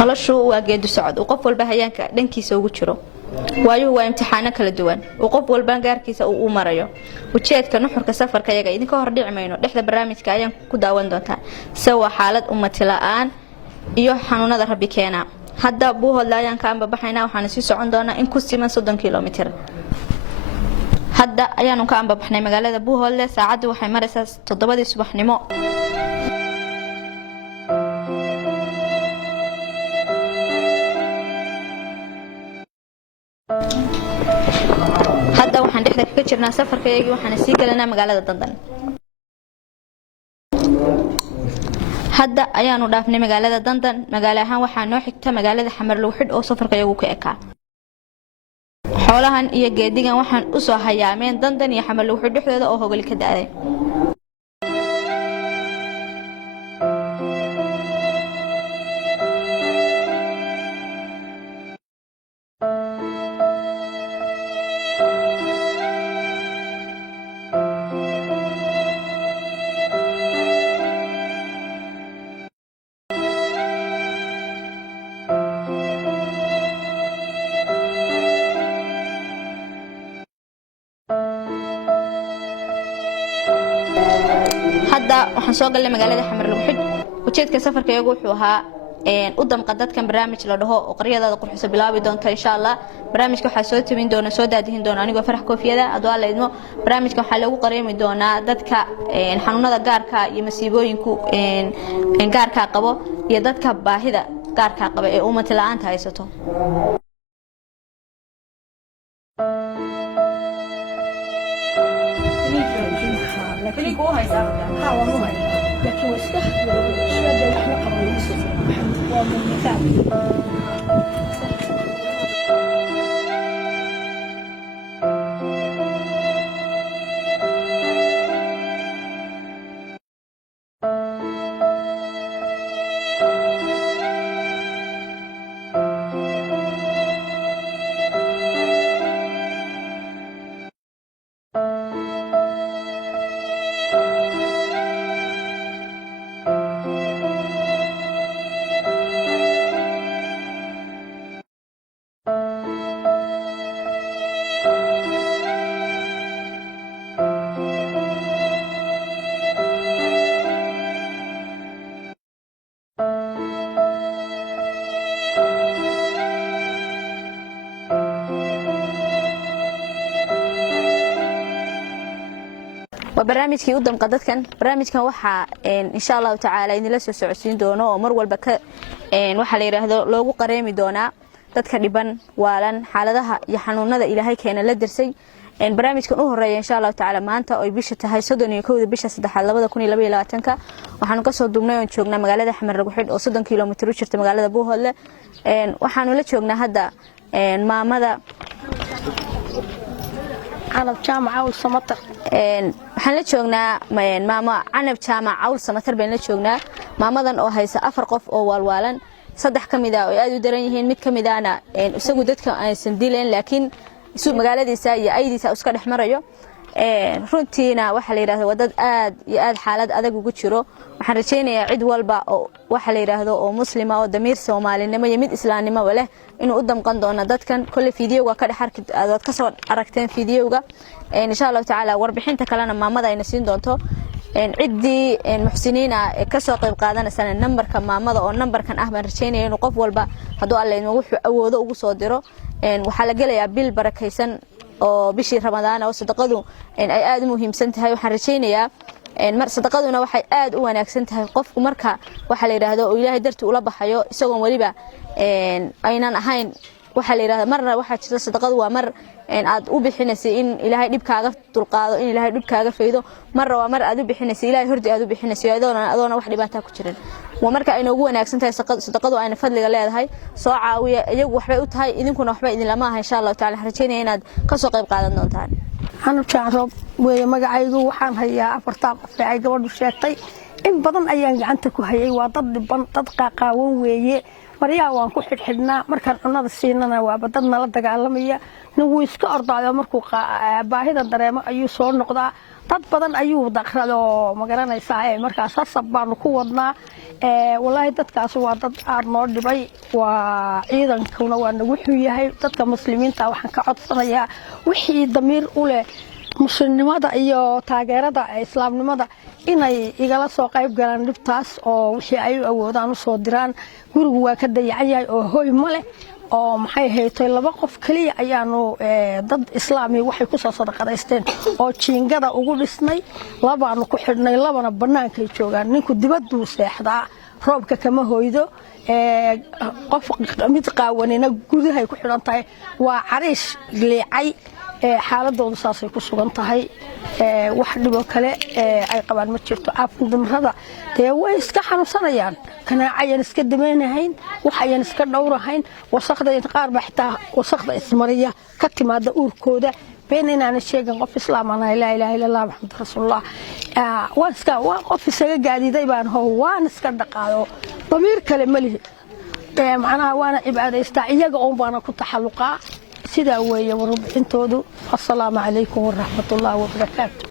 noloshu waa geedi socod oo qof walba hayaanka dhankiisa ugu jiro waayo waa imtixaano kala duwan oo qof walba gaarkiisa uu marayo ujeedka nuxurka safarka yaga idinka hor dhicmayno dhexda barnaamijka ayaan ku daawan doontaa sawa xaalad ummati la'aan iyo xanuunada rabbi keena hadda Buuhoodle ayaan ka ambabaxaynaa waxaan sii socon doonaa in ku siman 30 kiiloomitir hadda ayaanu ka ambabaxnay magaalada Buuhoodle saacadu waxay maraysaa 7 subaxnimo hadda waxaan dhexda ka jirnaa safarkayagii waxaan sii galanaa magaalada Dandan hadda ayaanu dhaafnay magaalada Dandan magaalo ahaan waxaa noo xigta magaalada Xamar Luuxid oo safarkayagu ka ekaa xoolahan iyo geedigan waxaan u soo hayaameen Dandan iyo Xamar Luuxid dhexdooda oo hogol ka daaday hadda waxaan soo galnay magaalada Xamar Luuxid ujeedka safarkayagu wuxuu ahaa u damqa dadkan barnaamij la dhaho oo qaryadada qurxisa bilaabi doonta insha Allah barnaamijka waxa soo tabin doona soo daadihin doona anigoo farax koofiyada adoo la idmo barnaamijka waxa lagu qareemi doonaa dadka xanuunada gaarka iyo masiibooyinku gaarka qabo iyo dadka baahida gaarka qaba ee ummad la'aanta haysato لكن هو هيسافر ها هو مو لكن واستخدم شويه احنا قبل ومن مثال وبرنامجكي u damqa dadkan barnaamijkan waxa insha Allah taala in la soo socodsiin doono oo mar walba ka waxa la yiraahdo loogu qareemi doona dadka dhiban waalan xaaladaha iyo xanuunada Ilaahay keena la dirsay barnaamijkan u horeeyo insha Allah taala maanta oo bisha tahay 31 bisha 3 2022 waxaanu ka soo duubnay oo joognaa magaalada Xamar Luuxid oo 30 kiiloomitir u jirta magaalada Buuhoodle waxaanu la joognaa hadda maamada عنب جامع أول سمطر waxaan la joognaa maama Canab Jaamac Awl Samatar baan la joognaa maamadan oo haysa 4 qof oo walwaalan 3 kamid ah oo aad u daran yihiin mid kamid ahna isagu dadka aysan dileen laakiin isuu magaaladiisa iyo aydiisa iska dhaxmarayo runtiina waxa la yiraahdo wadad aad iyo aad xaalad adag ugu jiro waxaan rajaynayaa cid walba oo waxa la yiraahdo oo muslima oo damiir Soomaalinimo iyo mid Islaamnimo leh inuu u damqan doono dadkan kulli fiidiyowga ka dhaxarkid aad ka soo aragteen fiidiyowga insha Allah taala warbixinta kalena maamada ay siin doonto ciddii muxsiniina ka soo qayb qaadanaysa nambarka maamada oo nambarkan ah baan rajaynaya inuu qof walba haduu Alle inuu wuxuu awoodo ugu soo diro waxa la galayaa bil barakaysan oo bishii Ramadaan oo sadaqadu ay aad muhiimsan tahay waxaan rajaynayaa mar sadaqaduna waxay aad u wanaagsan tahay qofku marka waxa la yiraahdo oo Ilaahay dartii ula baxayo isagoo waliba aynan ahayn waxa la yiraahdo marna waxa jirta sadaqadu waa mar aad u bixinaysay in Ilaahay dhibkaaga dulqaado in Ilaahay dhibkaaga faydo marna waa mar aad u bixinaysay Ilaahay hordi aad u bixinaysay adoona wax dhibaato ku jirin waa marka ay ugu wanaagsan tahay sadaqadu ayna fadliga leedahay soo caawiya iyagu waxbay u tahay idinkuna waxbay idin lama aha insha Allah taala rajaynaya inaad ka soo qayb qaadan doontaan عنب جامع ويا مقعيدو وحان هيا أفرتاق في عيد ورد الشيطي إن بدن أيام جعنتك هيا وضد بن تدقى قاون ويا مريا وان ku xidxidna markaan cunada siinana waa badadna la dagaalamaya nagu iska ordayo markuu baahida dareemo ayuu soo noqdaa dad badan ayuu daqrado ma garanaysaa markaas hasab baanu ku wadnaa wallaahi dadkaas waa dad aad noo dhibay waa ciidankuna waa nagu xun yahay dadka muslimiinta waxaan ka codsanayaa wixii damiir u leh muslimnimada iyo taageerada islaamnimada inay igala soo qayb galaan dhibtaas oo wixii ay awoodaan u soo diraan gurigu waa ka dayacan yahay oo hoy ma leh oo maxay haytay laba qof kaliya ayaanu dad islaami waxay ku soo sadaqadaysteen oo jiingada ugu dhisnay labaanu ku xidhnay labana bannaankay joogaan ninku dibaduu seexdaa roobka kama hoydo qof mid qaawanina gudahay ku xidhan tahay waa cariish liicay xaaladoodu saasay ku sugan tahay wax dhibo kale ay qabaan ma jirto caafimaaddarrada dee way iska xanuunsanayaan kanaacayan iska damaynahayn waxayan iska dhowrahayn wasaqda qaar baa xitaa wasaqda ismariya ka timaada uurkooda been inaan sheegin qof islaam ah laa ilaaha illa allah muhammad rasuulullah waan qof isaga gaadiday baan waan iska dhaqaado damiir kale ma lihi macnaha waana cibaadaystaa iyaga oon baana ku taxalluqaa sidaa weeye warbixintoodu assalaamu calaykum waraxmatullaahi wabarakaatu